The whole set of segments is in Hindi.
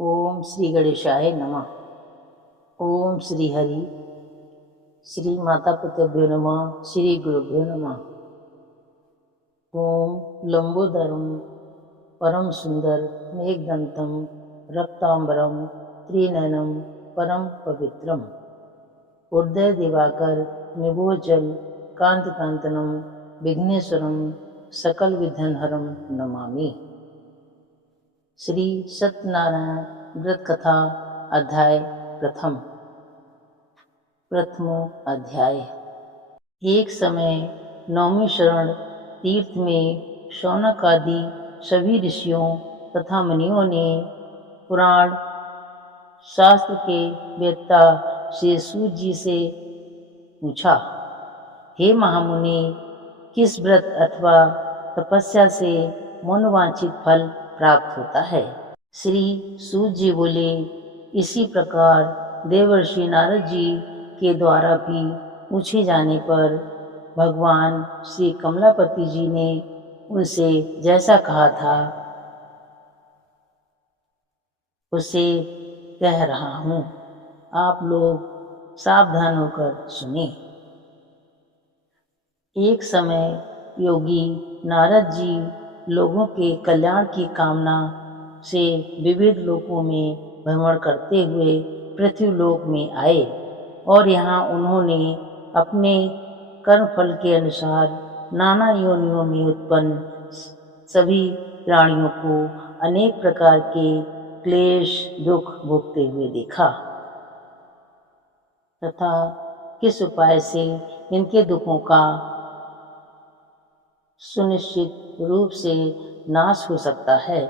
ओम श्री गणेशाय नमः। ओम श्री हरि श्री माता पितृभ्यो नमः। श्री गुरुभ्यो नमः। ओम लंबोदरम परम सुंदर मेघदंतम रक्तांबरम त्रिनयनम परम पवित्रम उदय दिवाकर निभोजल कांतकांतनम विघ्नेश्वरम सकल विघ्नहरम नमामि। श्री सत्यनारायण व्रत कथा अध्याय प्रथमो अध्याय। एक समय नौमी शरण तीर्थ में शौनक आदि सभी ऋषियों तथा मुनियों ने पुराण शास्त्र के वेत्ता श्री सूत जी से पूछा, हे महामुनि, किस व्रत अथवा तपस्या से मनोवांछित फल प्राप्त होता है? श्री सूत जी बोले, इसी प्रकार देवर्षि नारद जी के द्वारा भी पूछे जाने पर भगवान श्री कमलापति जी ने उनसे जैसा कहा था उसे कह रहा हूँ। आप लोग सावधान होकर सुने। एक समय योगी नारद जी लोगों के कल्याण की कामना से विविध लोकों में भ्रमण करते हुए पृथ्वीलोक में आए और यहाँ उन्होंने अपने कर्मफल के अनुसार नाना योनियों में उत्पन्न सभी प्राणियों को अनेक प्रकार के क्लेश दुख भोगते हुए देखा तथा किस उपाय से इनके दुखों का सुनिश्चित रूप से नाश हो सकता है,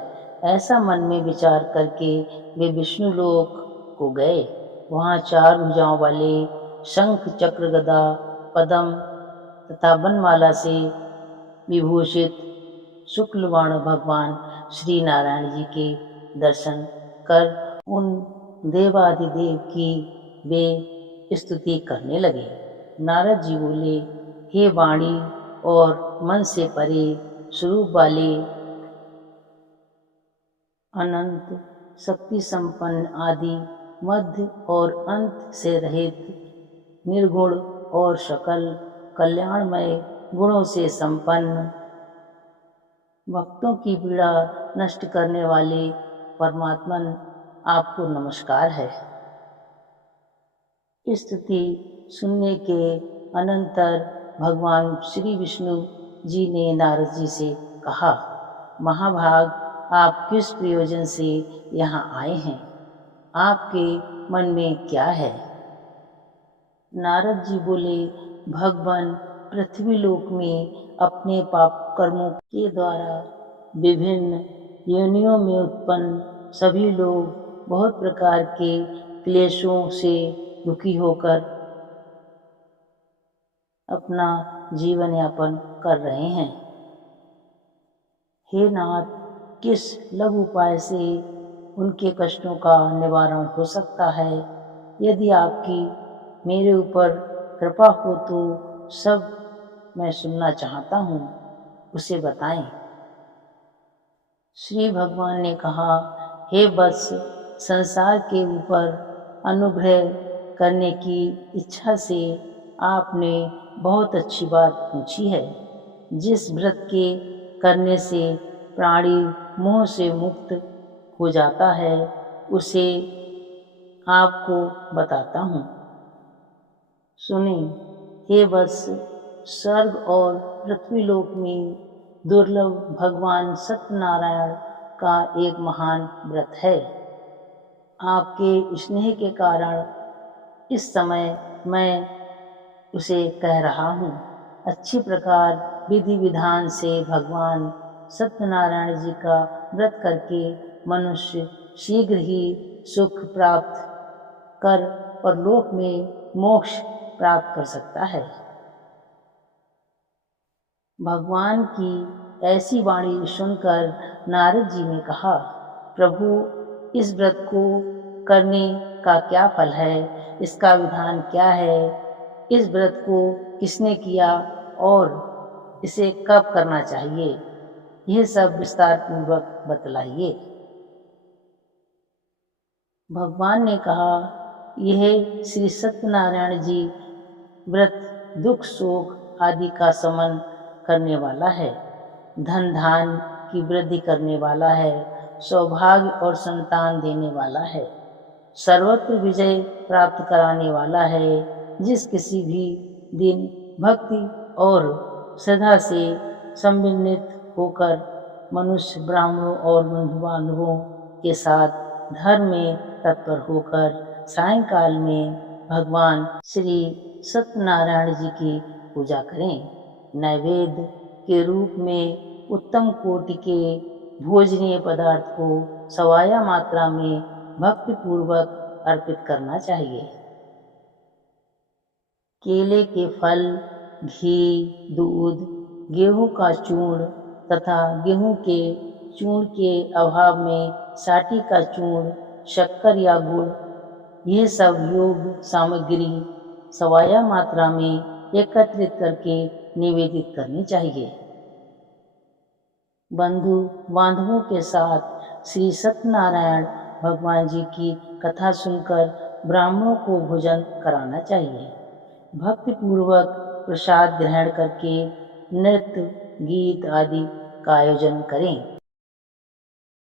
ऐसा मन में विचार करके वे विष्णु लोक को गए। वहाँ 4 भुजाओं वाले शंख चक्र गदा पद्म तथा वनमाला से विभूषित शुक्लवर्ण भगवान श्री नारायण जी के दर्शन कर उन देवाधिदेव की वे स्तुति करने लगे। नारद जी बोले, हे वाणी और मन से परे स्वरूप वाले अनंत शक्ति संपन्न आदि मध्य और अंत से रहित निर्गुण और सकल कल्याणमय गुणों से संपन्न भक्तों की पीड़ा नष्ट करने वाले परमात्मन आपको नमस्कार है। स्तुति सुनने के अनंतर भगवान श्री विष्णु जी ने नारद जी से कहा, महाभाग, आप किस प्रयोजन से यहाँ आए हैं? आपके मन में क्या है? नारद जी बोले, भगवान पृथ्वीलोक में अपने पाप कर्मों के द्वारा विभिन्न योनियों में उत्पन्न सभी लोग बहुत प्रकार के क्लेशों से दुखी होकर अपना जीवन यापन कर रहे हैं। हे नाथ, किस लघु उपाय से उनके कष्टों का निवारण हो सकता है? यदि आपकी मेरे ऊपर कृपा हो तो सब मैं सुनना चाहता हूँ, उसे बताएं। श्री भगवान ने कहा, हे वत्स, संसार के ऊपर अनुग्रह करने की इच्छा से आपने बहुत अच्छी बात पूछी है। जिस व्रत के करने से प्राणी मोह से मुक्त हो जाता है उसे आपको बताता हूँ, सुने। हे वत्स, स्वर्ग और पृथ्वीलोक में दुर्लभ भगवान सत्यनारायण का एक महान व्रत है। आपके स्नेह के कारण इस समय मैं उसे कह रहा हूँ। अच्छी प्रकार विधि विधान से भगवान सत्यनारायण जी का व्रत करके मनुष्य शीघ्र ही सुख प्राप्त कर परलोक में मोक्ष प्राप्त कर सकता है। भगवान की ऐसी वाणी सुनकर नारद जी ने कहा, प्रभु, इस व्रत को करने का क्या फल है? इसका विधान क्या है? इस व्रत को किसने किया और इसे कब करना चाहिए? यह सब विस्तार पूर्वक बतलाइए। भगवान ने कहा, यह श्री सत्यनारायण जी व्रत दुख शोक आदि का शमन करने वाला है, धन धान की वृद्धि करने वाला है, सौभाग्य और संतान देने वाला है, सर्वत्र विजय प्राप्त कराने वाला है। जिस किसी भी दिन भक्ति और श्रद्धा से सम्मिलित होकर मनुष्य ब्राह्मणों और बंधु बांधवों के साथ धर्म में तत्पर होकर सायंकाल में भगवान श्री सत्यनारायण जी की पूजा करें। नैवेद्य के रूप में उत्तम कोटि के भोजनीय पदार्थ को सवाया मात्रा में भक्ति पूर्वक अर्पित करना चाहिए। केले के फल, घी, दूध, गेहूं का चूर्ण तथा गेहूं के चूर्ण के अभाव में साटी का चूर्ण, शक्कर या गुड़, यह सब योग सामग्री सवाया मात्रा में एकत्रित करके निवेदित करनी चाहिए। बंधु बांधवों के साथ श्री सत्यनारायण भगवान जी की कथा सुनकर ब्राह्मणों को भोजन कराना चाहिए। भक्ति पूर्वक प्रसाद ग्रहण करके नृत्य गीत आदि का आयोजन करें।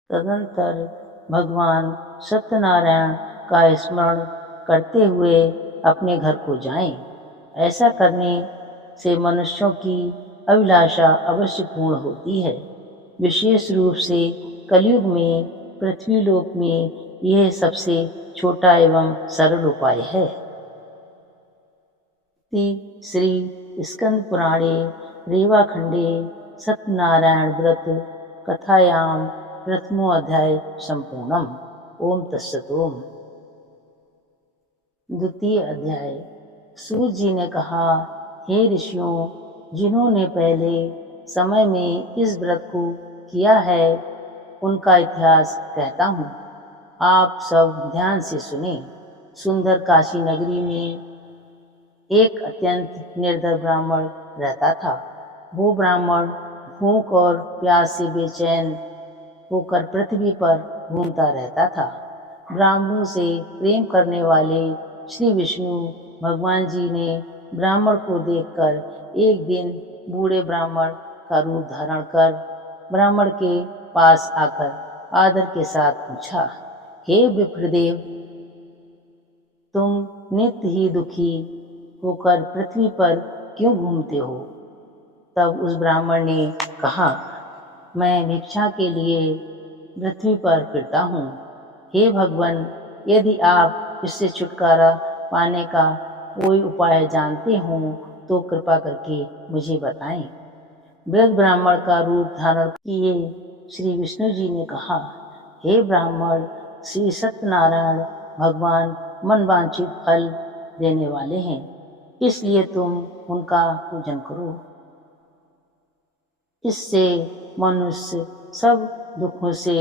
तदनंतर भगवान सत्यनारायण का स्मरण करते हुए अपने घर को जाएं। ऐसा करने से मनुष्यों की अभिलाषा अवश्य पूर्ण होती है। विशेष रूप से कलयुग में पृथ्वीलोक में यह सबसे छोटा एवं सरल उपाय है। श्री स्कंद पुराणे रेवाखंडे सत्यनारायण व्रत कथायाम प्रथमो अध्याय संपूर्णम। ओम तत्सत ओम। द्वितीय अध्याय। सूत जी ने कहा, हे ऋषियों, जिन्होंने पहले समय में इस व्रत को किया है उनका इतिहास कहता हूँ, आप सब ध्यान से सुने। सुंदर काशी नगरी में एक अत्यंत निर्धन ब्राह्मण रहता था। वो ब्राह्मण भूख और प्यास से बेचैन होकर पृथ्वी पर घूमता रहता था। ब्राह्मणों से प्रेम करने वाले श्री विष्णु भगवान जी ने ब्राह्मण को देखकर एक दिन बूढ़े ब्राह्मण का रूप धारण कर ब्राह्मण के पास आकर आदर के साथ पूछा, हे विप्रदेव, तुम नित्य ही दुखी होकर पृथ्वी पर क्यों घूमते हो? तब उस ब्राह्मण ने कहा, मैं भिक्षा के लिए पृथ्वी पर फिरता हूँ। हे भगवान, यदि आप इससे छुटकारा पाने का कोई उपाय जानते हो तो कृपा करके मुझे बताएं। वृद्ध ब्राह्मण का रूप धारण किए श्री विष्णु जी ने कहा, हे ब्राह्मण, श्री सत्यनारायण भगवान मनवांछित फल देने वाले हैं, इसलिए तुम उनका पूजन करो। इससे मनुष्य सब दुखों से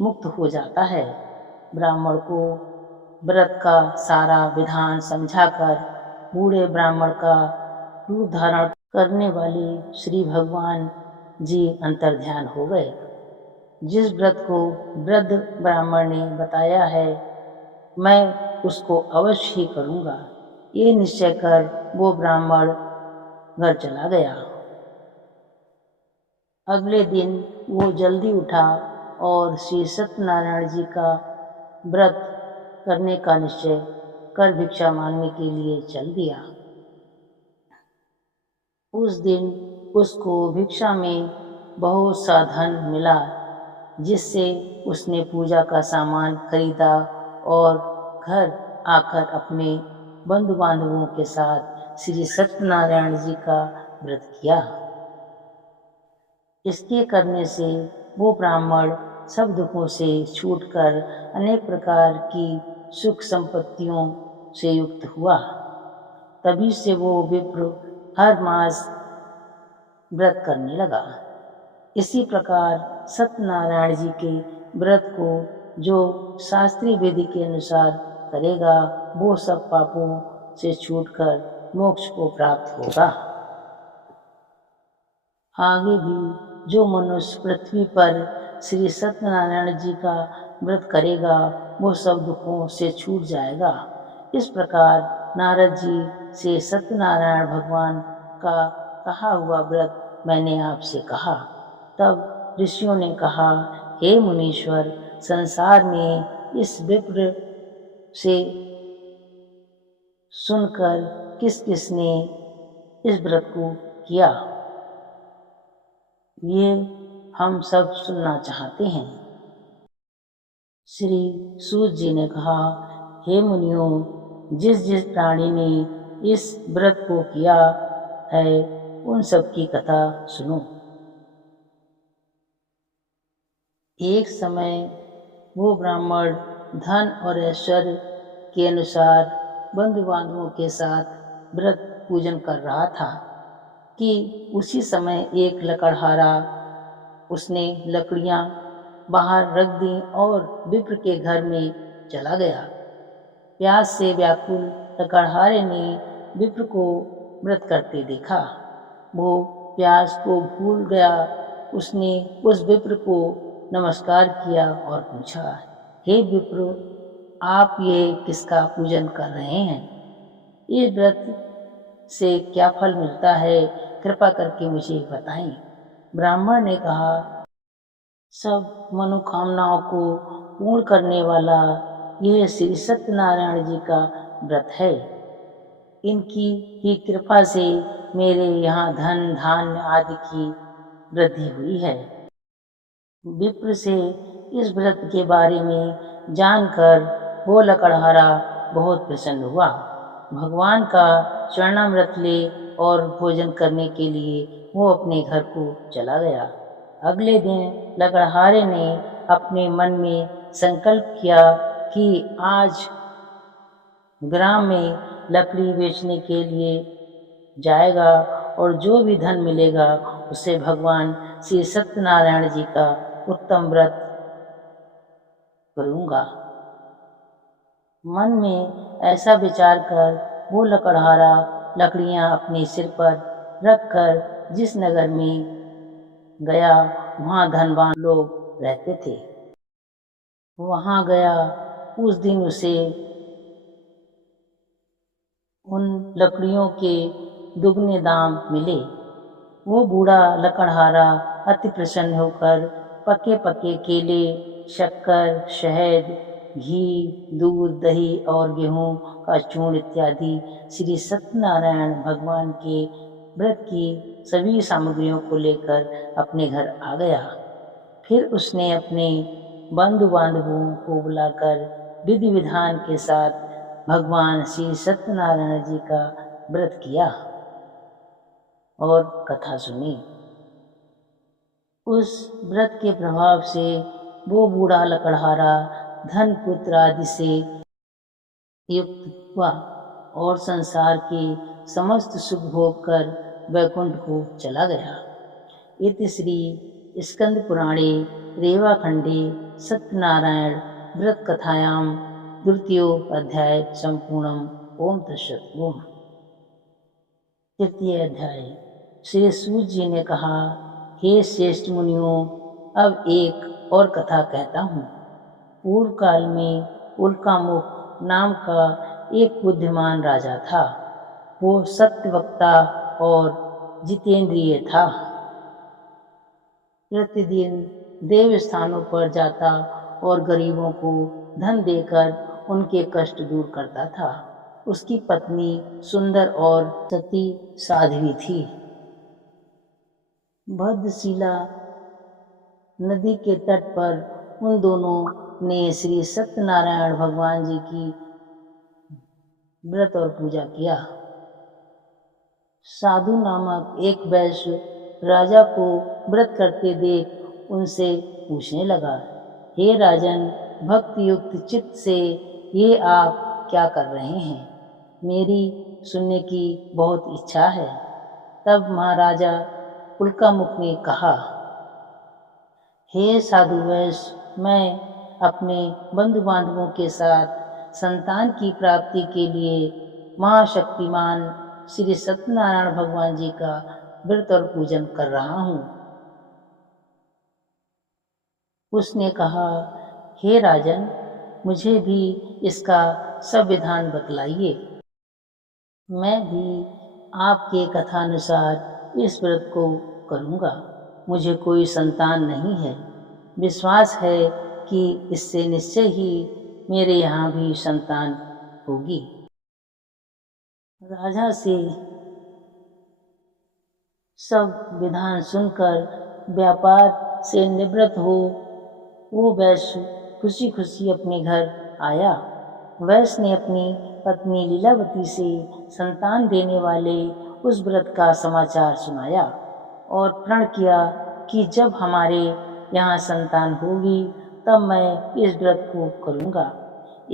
मुक्त हो जाता है। ब्राह्मण को व्रत का सारा विधान समझाकर बूढ़े ब्राह्मण का रूप धारण करने वाले श्री भगवान जी अंतर्ध्यान हो गए। जिस व्रत को वृद्ध ब्राह्मण ने बताया है, मैं उसको अवश्य ही करूँगा, ये निश्चय कर वो ब्राह्मण घर चला गया। अगले दिन वो जल्दी उठा और श्री सत्यनारायण जी का व्रत करने का निश्चय कर भिक्षा मांगने के लिए चल दिया। उस दिन उसको भिक्षा में बहुत सा धन मिला, जिससे उसने पूजा का सामान खरीदा और घर आकर अपने बंधु बांधवों के साथ श्री सत्यनारायण जी का व्रत किया। इसके करने से वो ब्राह्मण सब दुखों से छूटकर अनेक प्रकार की सुख संपत्तियों से युक्त हुआ। तभी से वो विप्र हर मास व्रत करने लगा। इसी प्रकार सत्यनारायण जी के व्रत को जो शास्त्रीय विधि के अनुसार करेगा, वो सब पापों से छूटकर मोक्ष को प्राप्त होगा। आगे भी जो मनुष्य पृथ्वी पर श्री सत्यनारायण जी का व्रत करेगा वो सब दुखों से छूट जाएगा। इस प्रकार नारद जी से सत्यनारायण भगवान का कहा हुआ व्रत मैंने आपसे कहा। तब ऋषियों ने कहा, हे मुनीश्वर, संसार में इस विप्र से सुनकर किस किसने इस व्रत को किया, ये हम सब सुनना चाहते हैं। श्री सूत जी ने कहा, हे मुनियों, जिस जिस प्राणी ने इस व्रत को किया है उन सब की कथा सुनो। एक समय वो ब्राह्मण धन और ऐश्वर्य के अनुसार बंधु बांधवों के साथ व्रत पूजन कर रहा था कि उसी समय एक लकड़हारा उसने लकड़ियां बाहर रख दी और विप्र के घर में चला गया। प्यास से व्याकुल लकड़हारे ने विप्र को व्रत करते देखा। वो प्यास को भूल गया। उसने उस विप्र को नमस्कार किया और पूछा, हे विप्र, आप ये किसका पूजन कर रहे हैं? इस व्रत से क्या फल मिलता है, कृपा करके मुझे बताएं। ब्राह्मण ने कहा, सब मनोकामनाओं को पूर्ण करने वाला यह श्री सत्यनारायण जी का व्रत है। इनकी ही कृपा से मेरे यहाँ धन धान्य आदि की वृद्धि हुई है। विप्र से इस व्रत के बारे में जानकर वो लकड़हारा बहुत प्रसन्न हुआ। भगवान का चरणामृत ले और भोजन करने के लिए वो अपने घर को चला गया। अगले दिन लकड़हारे ने अपने मन में संकल्प किया कि आज ग्राम में लकड़ी बेचने के लिए जाएगा और जो भी धन मिलेगा उसे भगवान श्री सत्यनारायण जी का उत्तम व्रत करूंगा। मन में ऐसा विचार कर वो लकड़हारा लकड़ियां अपने सिर पर रखकर जिस नगर में गया वहां धनवान लोग रहते थे। वहां गया। उस दिन उसे उन लकड़ियों के दुगने दाम मिले। वो बूढ़ा लकड़हारा अति प्रसन्न होकर पके पके केले, शक्कर, शहद, घी, दूध, दही और गेहूं का चूर्ण इत्यादि श्री सत्यनारायण भगवान के व्रत की सभी सामग्रियों को लेकर अपने घर आ गया। फिर उसने अपने बंधु बांधवों को बुलाकर विधि विधान के साथ भगवान श्री सत्यनारायण जी का व्रत किया और कथा सुनी। उस व्रत के प्रभाव से वो बूढ़ा लकड़हारा धन पुत्र आदि से युक्त हुआ और संसार के समस्त सुख भोग कर वैकुंठ को चला गया। इति श्री स्कंद पुराणे रेवाखंडे सत्यनारायण व्रत कथायां द्वितीयो अध्याय संपूर्णम। ओम तत्सत्। ओम। तृतीय अध्याय। श्री सूत जी ने कहा, हे श्रेष्ठ मुनियों, अब एक और कथा कहता हूँ। पूर्व काल में उल्कामुख नाम का एक बुद्धिमान राजा था। वो सत्यवक्ता और जितेंद्रिय था। प्रतिदिन देव स्थानों पर जाता और गरीबों को धन देकर उनके कष्ट दूर करता था। उसकी पत्नी सुंदर और सती साध्वी थी। भद्रशिला नदी के तट पर उन दोनों ने श्री सत्यनारायण भगवान जी की व्रत और पूजा किया। साधु नामक एक वैश्य राजा को व्रत करते देख उनसे पूछने लगा, हे राजन, भक्ति युक्त चित्त से ये आप क्या कर रहे हैं? मेरी सुनने की बहुत इच्छा है। तब महाराजा उल्कामुख ने कहा, हे साधु वैश्य, मैं अपने बंधु बांधवों के साथ संतान की प्राप्ति के लिए महाशक्तिमान श्री सत्यनारायण भगवान जी का व्रत और पूजन कर रहा हूँ। उसने कहा, हे राजन, मुझे भी इसका संविधान बतलाइए। मैं भी आपके कथानुसार इस व्रत को करूँगा। मुझे कोई संतान नहीं है। विश्वास है कि इससे निश्चय ही मेरे यहाँ भी संतान होगी। राजा से सब विधान सुनकर व्यापार से निवृत्त हो वो वैश्य खुशी खुशी अपने घर आया। वैश्य ने अपनी पत्नी लीलावती से संतान देने वाले उस व्रत का समाचार सुनाया और प्रण किया कि जब हमारे यहाँ संतान होगी तब मैं इस व्रत को करूँगा।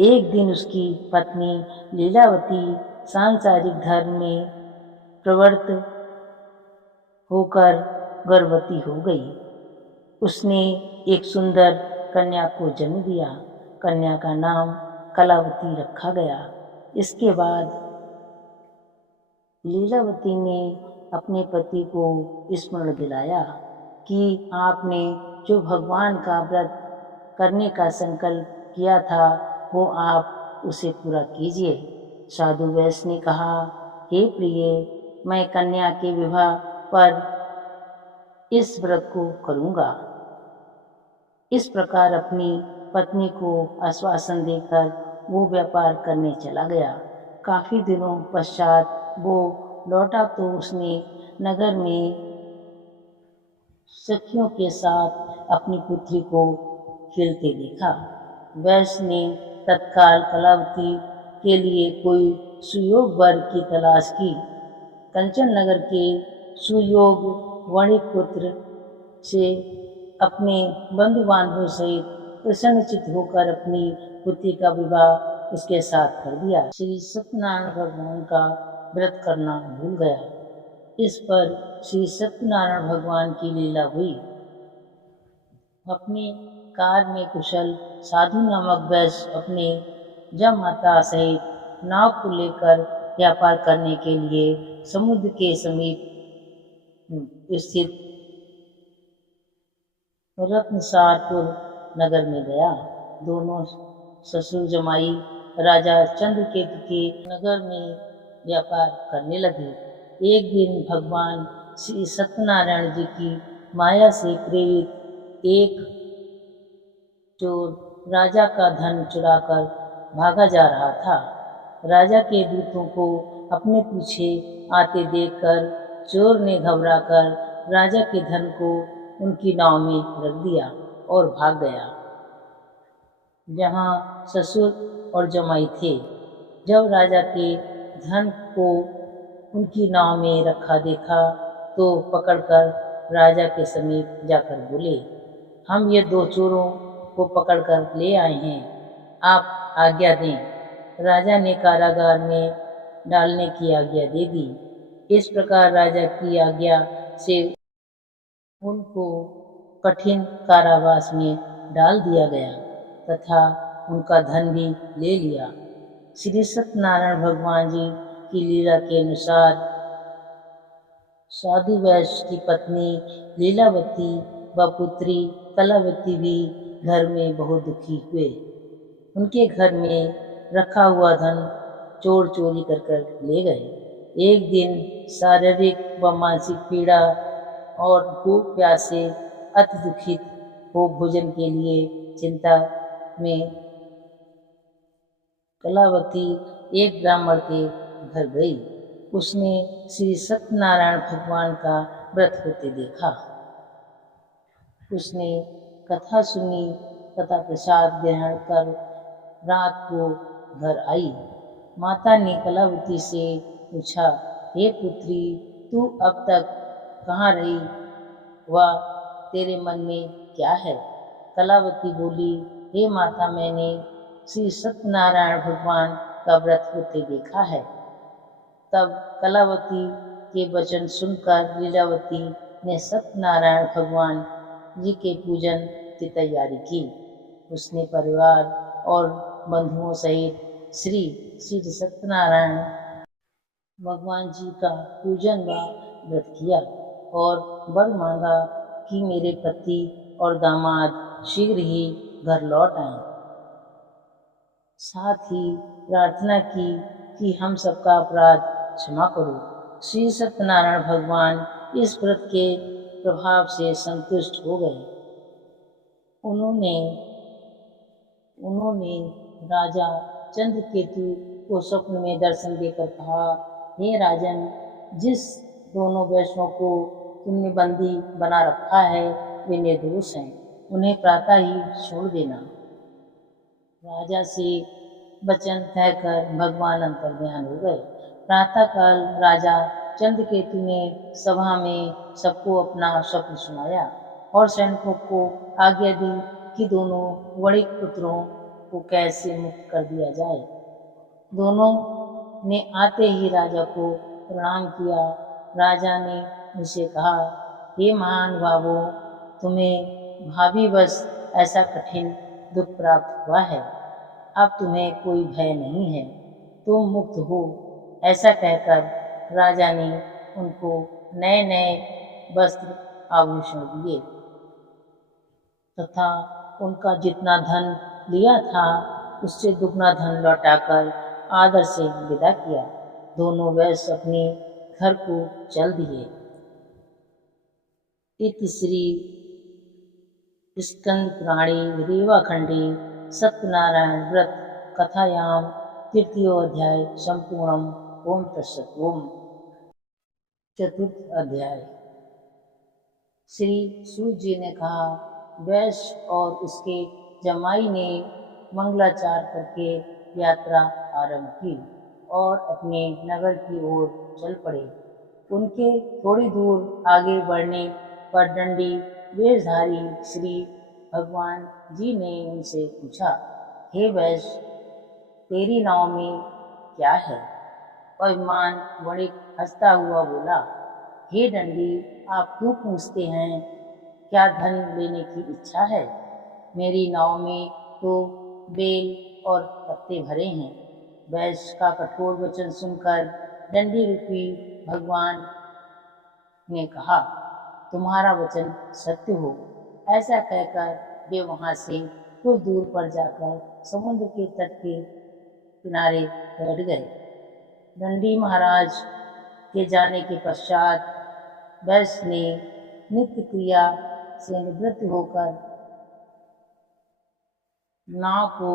एक दिन उसकी पत्नी लीलावती सांसारिक धर्म में प्रवृत्त होकर गर्भवती हो गई। उसने एक सुंदर कन्या को जन्म दिया। कन्या का नाम कलावती रखा गया। इसके बाद लीलावती ने अपने पति को स्मरण दिलाया कि आपने जो भगवान का व्रत करने का संकल्प किया था वो आप उसे पूरा कीजिए। साधु वैश्य ने कहा, हे प्रिय, मैं कन्या के विवाह पर इस व्रत को करूँगा। इस प्रकार अपनी पत्नी को आश्वासन देकर वो व्यापार करने चला गया। काफ़ी दिनों पश्चात वो लौटा तो उसने नगर में सखियों के साथ अपनी पुत्री को खेलते देखा। वैश्य ने तत्काल कलावती के लिए कोई सुयोग वर की तलाश की। कंचन नगर के सुयोग वणिक पुत्र से अपने बंधु बांधवों सहित प्रसन्नचित होकर अपनी पुत्री का विवाह उसके साथ कर दिया। श्री सत्यनारायण भगवान का व्रत करना भूल गया। इस पर श्री सत्यनारायण भगवान की लीला हुई। अपने कार्य में कुशल साधु नामक वैश्य अपने जमाता सहित नाव को लेकर व्यापार करने के लिए समुद्र के समीप स्थित रत्नसारपुर नगर में गया। दोनों ससुर जमाई राजा चंद्रकेतु के नगर में व्यापार करने लगे। एक दिन भगवान श्री सत्यनारायण जी की माया से प्रेरित एक चोर राजा का धन चुराकर भागा जा रहा था। राजा के दूतों को अपने पीछे आते देखकर चोर ने घबराकर राजा के धन को उनकी नाव में रख दिया और भाग गया। जहाँ ससुर और जमाई थे, जब राजा के धन को उनकी नाव में रखा देखा तो पकड़कर राजा के समीप जाकर बोले, हम ये दो चोरों को पकड़कर ले आए हैं, आप आज्ञा दें। राजा ने कारागार में डालने की आज्ञा दे दी। इस प्रकार राजा की आज्ञा से उनको कठिन कारावास में डाल दिया गया तथा उनका धन भी ले लिया। श्री सत्यनारायण भगवान जी की लीला के अनुसार साधु वैश्य की पत्नी लीलावती व पुत्री कलावती भी घर में बहुत दुखी हुए। उनके घर में रखा हुआ धन चोर चोरी कर ले गए। एक दिन शारीरिक व मानसिक पीड़ा और भूख प्यास से अति दुखित हो भोजन के लिए चिंता में कलावती एक ब्राह्मण के घर गई। उसने श्री सत्यनारायण भगवान का व्रत होते देखा। उसने कथा सुनी तथा प्रसाद ग्रहण कर रात को घर आई। माता ने कलावती से पूछा, हे पुत्री, तू अब तक कहाँ रही व तेरे मन में क्या है? कलावती बोली, हे माता, मैंने श्री सत्यनारायण भगवान का व्रत होते देखा है। तब कलावती के वचन सुनकर लीलावती ने सत्यनारायण भगवान जी के पूजन की तैयारी की। उसने परिवार और बंधुओं सहित श्री सत्यनारायण भगवान जी का पूजन व व्रत किया और वर मांगा कि मेरे पति और दामाद शीघ्र ही घर लौट आए। साथ ही प्रार्थना की कि हम सबका अपराध क्षमा करो। श्री सत्यनारायण भगवान इस व्रत के प्रभाव से संतुष्ट हो गए। उन्होंने राजा चंद्रकेतु को स्वप्न में दर्शन देकर कहा, हे राजन, जिस दोनों वैष्णव को तुमने बंदी बना रखा है वे निर्दोष हैं, उन्हें प्रातः ही छोड़ देना। राजा से वचन कहकर भगवान अंतर्ध्यान हो गए। प्रातःकाल राजा चंद्रकेतु ने सभा में सबको अपना स्वप्न सुनाया और सैनिकों को आज्ञा दी कि दोनों वणिक पुत्रों को कैसे मुक्त कर दिया जाए। दोनों ने आते ही राजा को प्रणाम किया। राजा ने उनसे कहा, हे महानुभावों, तुम्हें भावीवश ऐसा कठिन दुख प्राप्त हुआ है, अब तुम्हें कोई भय नहीं है, तुम मुक्त हो। ऐसा कहकर राजा ने उनको नए नए वस्त्र आभूषण दिए तथा उनका जितना धन लिया था उससे दुगना धन लौटाकर आदर से विदा किया। दोनों वैश्य अपने घर को चल दिए। इति श्री स्कंद पुराणे रेवाखंडे सत्यनारायण व्रत कथायां तृतीयोऽध्याय संपूर्णम्। ओम तत्सत्। ओम। चतुर्थ अध्याय। श्री सूत जी ने कहा, वैश्य और उसके जमाई ने मंगलाचार करके यात्रा आरंभ की और अपने नगर की ओर चल पड़े। उनके थोड़ी दूर आगे बढ़ने पर दंडी वेशधारी श्री भगवान जी ने उनसे पूछा, हे वैश्य, तेरी नाव में क्या है? अभिमान वणिक हंसता हुआ बोला, हे दंडी, आप क्यों पूछते हैं? क्या धन लेने की इच्छा है? मेरी नाव में तो बेल और पत्ते भरे हैं। वैश्य का कठोर वचन सुनकर दंडी रूपी भगवान ने कहा, तुम्हारा वचन सत्य हो। ऐसा कहकर वे वहां से कुछ दूर पर जाकर समुद्र के तट के किनारे बैठ गए। दंडी महाराज के जाने के पश्चात वैश्य ने नित्य क्रिया से निवृत्त होकर नाव को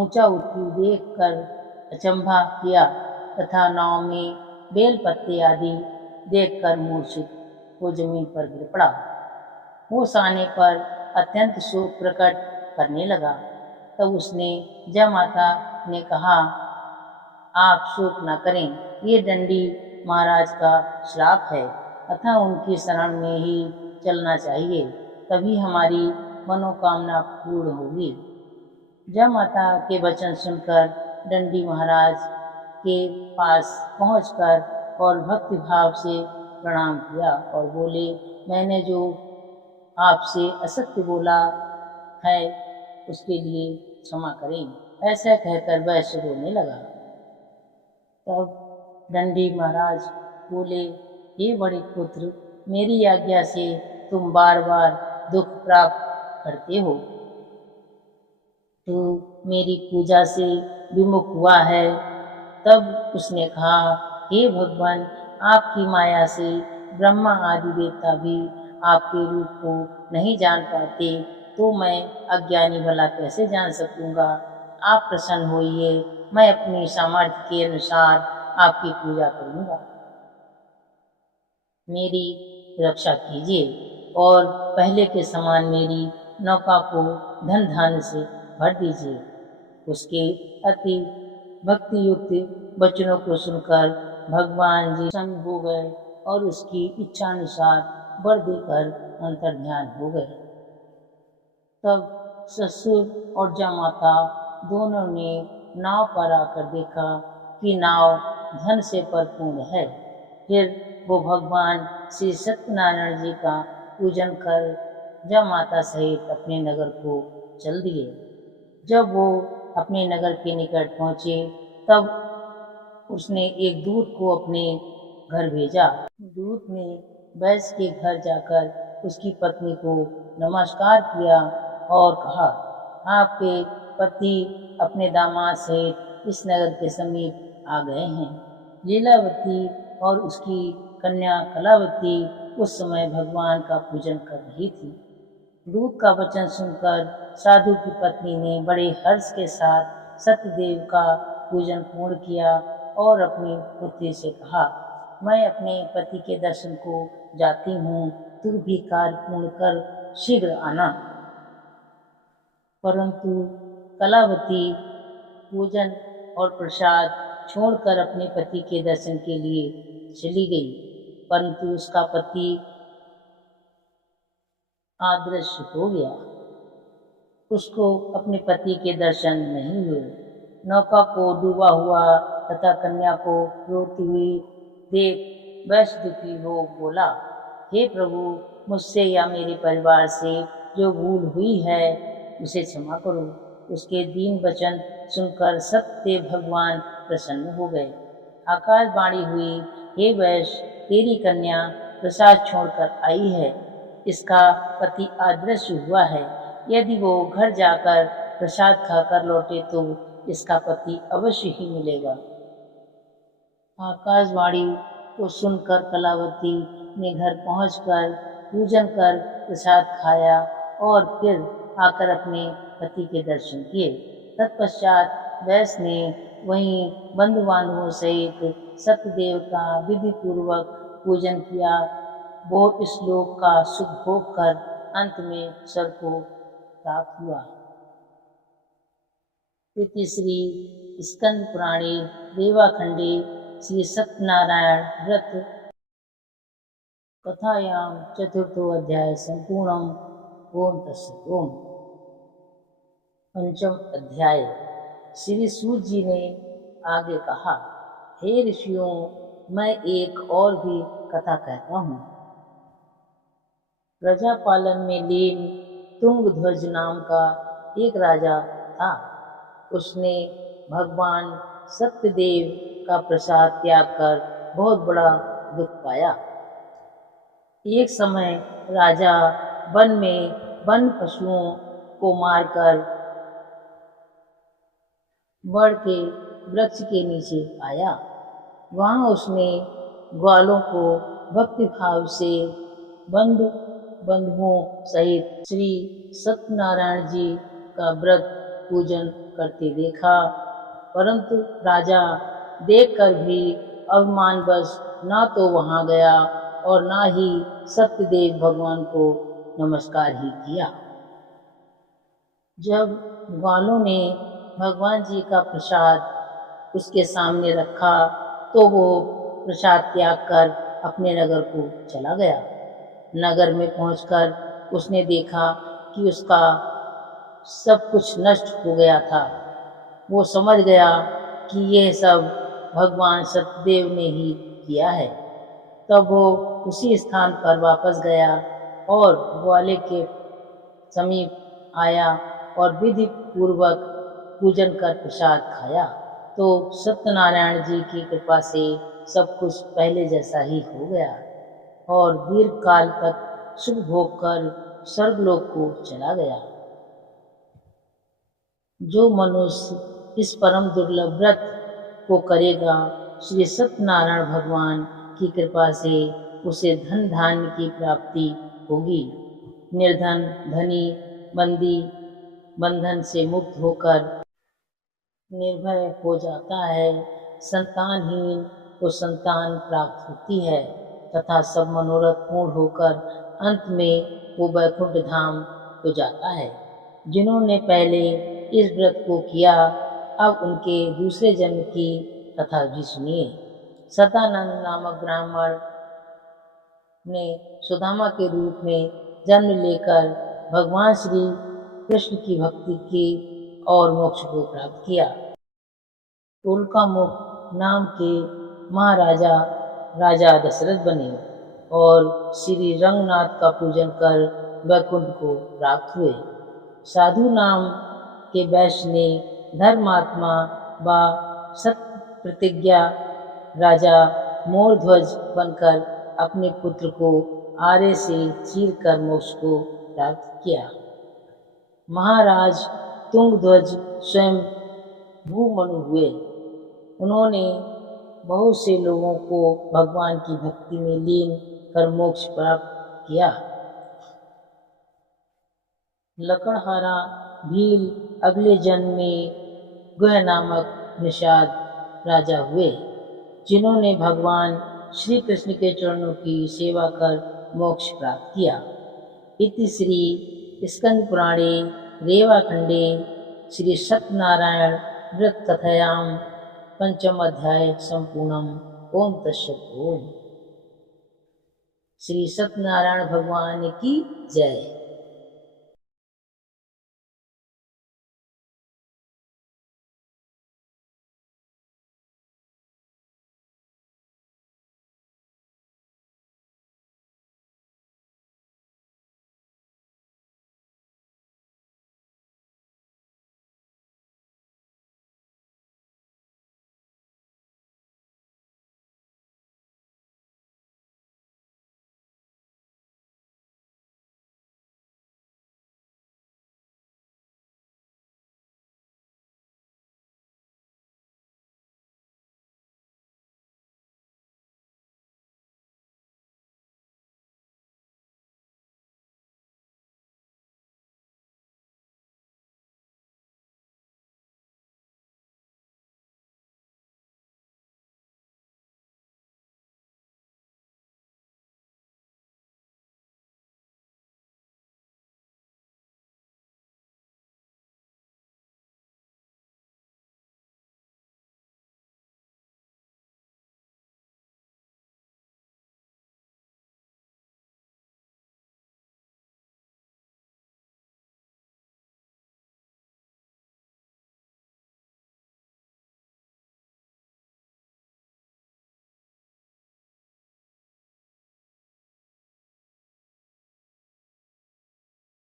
ऊंचा उठती देखकर अचंभा किया तथा नाव में बेल पत्ते आदि देखकर मूर्छित हो जमीन पर गिर पड़ा। होश आने पर अत्यंत शोक प्रकट करने लगा। तब उसने जयमाता ने कहा, आप शोक न करें, ये दंडी महाराज का श्राप है, अतः उनकी शरण में ही चलना चाहिए, तभी हमारी मनोकामना पूर्ण होगी। जयमाता के वचन सुनकर दंडी महाराज के पास पहुंचकर और भक्ति भाव से प्रणाम किया और बोले, मैंने जो आपसे असत्य बोला है उसके लिए क्षमा करें। ऐसा कहकर वैश्य रोने लगा। तब दंडी महाराज बोले, हे वणिक पुत्र, मेरी आज्ञा से तुम बार बार दुख प्राप्त करते हो। तू मेरी पूजा से विमुख हुआ है। तब उसने कहा, हे भगवान, आपकी माया से ब्रह्मा आदि देवता भी आपके रूप को नहीं जान पाते, तो मैं अज्ञानी भला कैसे जान सकूंगा? आप प्रसन्न होइए, मैं अपनी सामर्थ्य के अनुसार आपकी पूजा करूंगा। मेरी रक्षा कीजिए और पहले के समान मेरी नौका को धन धान्य से भर दीजिए। उसके अति भक्ति युक्त वचनों को सुनकर भगवान जी प्रसन्न हो गए और उसकी इच्छा अनुसार वर देकर अंतर्ध्यान हो गए। तब ससुर और जमाता दोनों ने नाव पर आकर देखा कि नाव धन से परिपूर्ण है। फिर वो भगवान श्री सत्यनारायण जी का पूजन कर जमाता सहित अपने नगर को चल दिए। जब वो अपने नगर के निकट पहुँचे तब उसने एक दूत को अपने घर भेजा। दूत ने वैश्य के घर जाकर उसकी पत्नी को नमस्कार किया और कहा, आपके पति अपने दामाद सहित इस नगर के समीप आ गए हैं। लीलावती और उसकी कन्या कलावती उस समय भगवान का पूजन कर रही थी। दूत का वचन सुनकर साधु की पत्नी ने बड़े हर्ष के साथ सत्यदेव का पूजन पूर्ण किया और अपनी पुत्री से कहा, मैं अपने पति के दर्शन को जाती हूँ, तू भी कार्य पूर्ण कर शीघ्र आना। परंतु कलावती पूजन और प्रसाद छोड़कर अपने पति के दर्शन के लिए चली गई, परंतु उसका पति अदृश्य हो गया। उसको अपने पति के दर्शन नहीं हुए। नौका को डूबा हुआ तथा कन्या को रोती हुई देख वैश्य दुखी हो बोला, हे प्रभु, मुझसे या मेरे परिवार से जो भूल हुई है उसे क्षमा करो। उसके दीन वचन सुनकर सत्यदेव भगवान प्रसन्न हो गए। आकाशवाणी हुई, हे वैश्य, तेरी कन्या प्रसाद छोड़कर आई है। इसका पति अदृश्य हुआ है। यदि वो घर जाकर प्रसाद खाकर लौटे तो इसका पति अवश्य ही मिलेगा। आकाशवाणी को सुनकर कलावती ने घर पहुंचकर पूजन कर प्रसाद खाया और फिर आकर अपने पति के दर्शन किए। तत्पश्चात वैश्य ने वहीं बंधु बांधवों सहित सत्यदेव का विधि पूर्वक पूजन किया। वो इस लोक का सुख भोग कर अंत में स्वर्ग को प्राप्त हुआ। श्री स्कंद पुराणे रेवाखंडे श्री सत्यनारायण व्रत कथायां चतुर्थो अध्याय संपूर्णम। ओम तत्सत्। ओम। पंचम अध्याय। श्री सूत जी ने आगे कहा, हे ऋषियों, मैं एक और भी कथा कहता हूँ। प्रजापालन में लीन तुंगध्वज नाम का एक राजा था। उसने भगवान सत्यदेव का प्रसाद त्याग कर बहुत बड़ा दुख पाया। एक समय राजा वन में वन पशुओं को मारकर बड़ के वृक्ष के नीचे आया। वहाँ उसने ग्वालों को भक्ति भाव से बंधुओं सहित श्री सत्यनारायण जी का व्रत पूजन करते देखा, परंतु राजा देखकर भी अभिमानवश ना तो वहाँ गया और ना ही सत्यदेव भगवान को नमस्कार ही किया। जब ग्वालों ने भगवान जी का प्रसाद उसके सामने रखा तो वो प्रसाद त्याग कर अपने नगर को चला गया। नगर में पहुंचकर उसने देखा कि उसका सब कुछ नष्ट हो गया था। वो समझ गया कि यह सब भगवान सत्यदेव ने ही किया है। तब वो उसी स्थान पर वापस गया और ग्वाले के समीप आया और विधि पूर्वक पूजन कर प्रसाद खाया तो सत्यनारायण जी की कृपा से सब कुछ पहले जैसा ही हो गया और दीर्घ काल तक सुख भोग कर स्वर्गलोक को चला गया। जो मनुष्य इस परम दुर्लभ व्रत को करेगा, श्री सत्यनारायण भगवान की कृपा से उसे धन धान्य की प्राप्ति होगी। निर्धन धनी बंधन से मुक्त होकर निर्भय हो जाता है। संतानहीन को संतान प्राप्त होती है तथा सब मनोरथ पूर्ण होकर अंत में वो वैकुंठ धाम हो जाता है। जिन्होंने पहले इस व्रत को किया, अब उनके दूसरे जन्म की कथा भी सुनिए। सतानंद नामक ब्राह्मण ने सुदामा के रूप में जन्म लेकर भगवान श्री कृष्ण की भक्ति की और मोक्ष को प्राप्त किया। उल्कामुख नाम के महाराजा राजा दशरथ बने और श्री रंगनाथ का पूजन कर वैकुंठ को प्राप्त हुए। साधु नाम के वैश्य ने धर्मात्मा व सत्य प्रतिज्ञा राजा मोरध्वज बनकर अपने पुत्र को आरे से चीर कर मोक्ष को प्राप्त किया। महाराज तुंगध्वज स्वयं भूमनु हुए। उन्होंने बहुत से लोगों को भगवान की भक्ति में लीन कर मोक्ष प्राप्त किया। लकड़हारा भील अगले जन्म में गुह नामक निषाद राजा हुए, जिन्होंने भगवान श्री कृष्ण के चरणों की सेवा कर मोक्ष प्राप्त किया। इति श्री स्कंद पुराणे रेवाखंडे श्री सत्यनारायण व्रत कथायां पंचम अध्याय संपूर्णम। ओम तत्सत्। ओम। श्री सत्यनारायण भगवान की जय।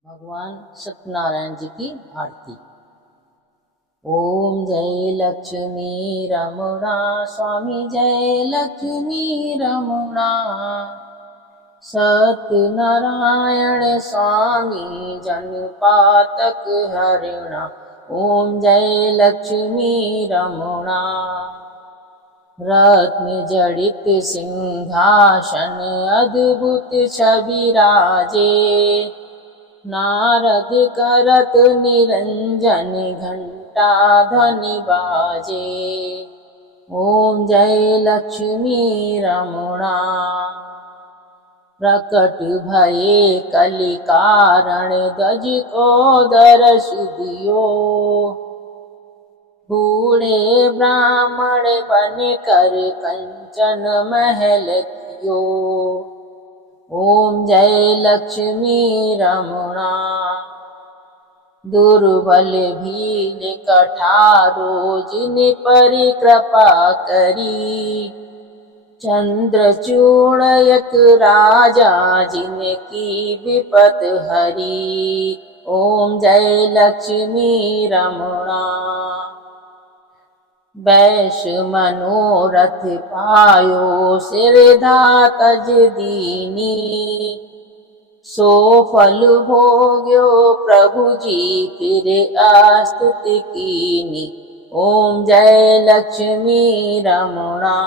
भगवान सत्यनारायण जी की आरती। ओम जय लक्ष्मी रमणा स्वामी जय लक्ष्मी रमणा। सत्यनारायण स्वामी जनपातक हरिणा। ओम जय लक्ष्मी रमणा। रत्न जड़ित सिंहासन अद्भुत छवि राजे। नारद करत निरंजन घंटा ध्वनि बाजे। ओम जय लक्ष्मी रमणा। प्रकट भये कलि कारण दज को दरस दियो। बूढ़े ब्राह्मण बन कर कंचन महल कियो। ओम जय लक्ष्मी रमणा। दुर्बल भील कठारो जिन पर कृपा करी। चंद्रचूड़ एक राजा जिनकी विपत हरी। ओम जय लक्ष्मी रमणा। वैश्य मनोरथ पायो सिरधा तज दीनी। सो फल भोग्यो प्रभु जी फिर आस्तुति कीनी। ओम जय लक्ष्मी रमणा।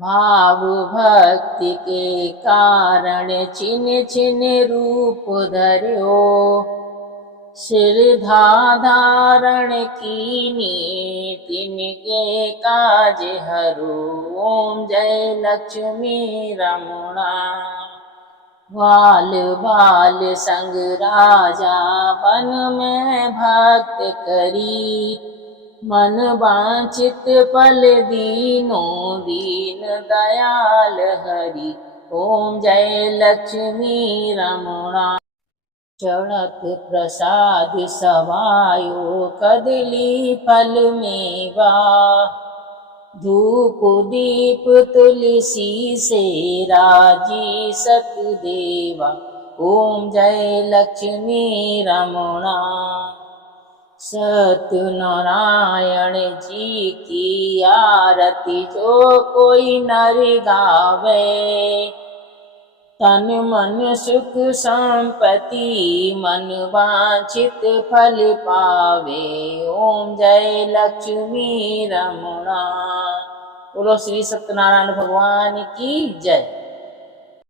भाव भक्ति के कारण छिन छिन रूप धर्यो। सिरधा धारण कीनी तिनके काज हरो। ओम जय लक्ष्मी रमणा। ग्वाल बाल संग राजा वन में भक्त करी। मन वांछित फल दीनो दीन दयाल हरि। ओम जय लक्ष्मी रमणा। चढ़त प्रसाद सवायो कदली फल मेवा। धूप दीप तुलसी से राजी सतदेवा। ओम जय लक्ष्मी रमणा। सत्यनारायण जी की आरती जो कोई नर गावे। तन मन सुख संपत्ति मन वांछित फल पावे। ओम जय लक्ष्मी रमणा। बोलो श्री सत्यनारायण भगवान की जय।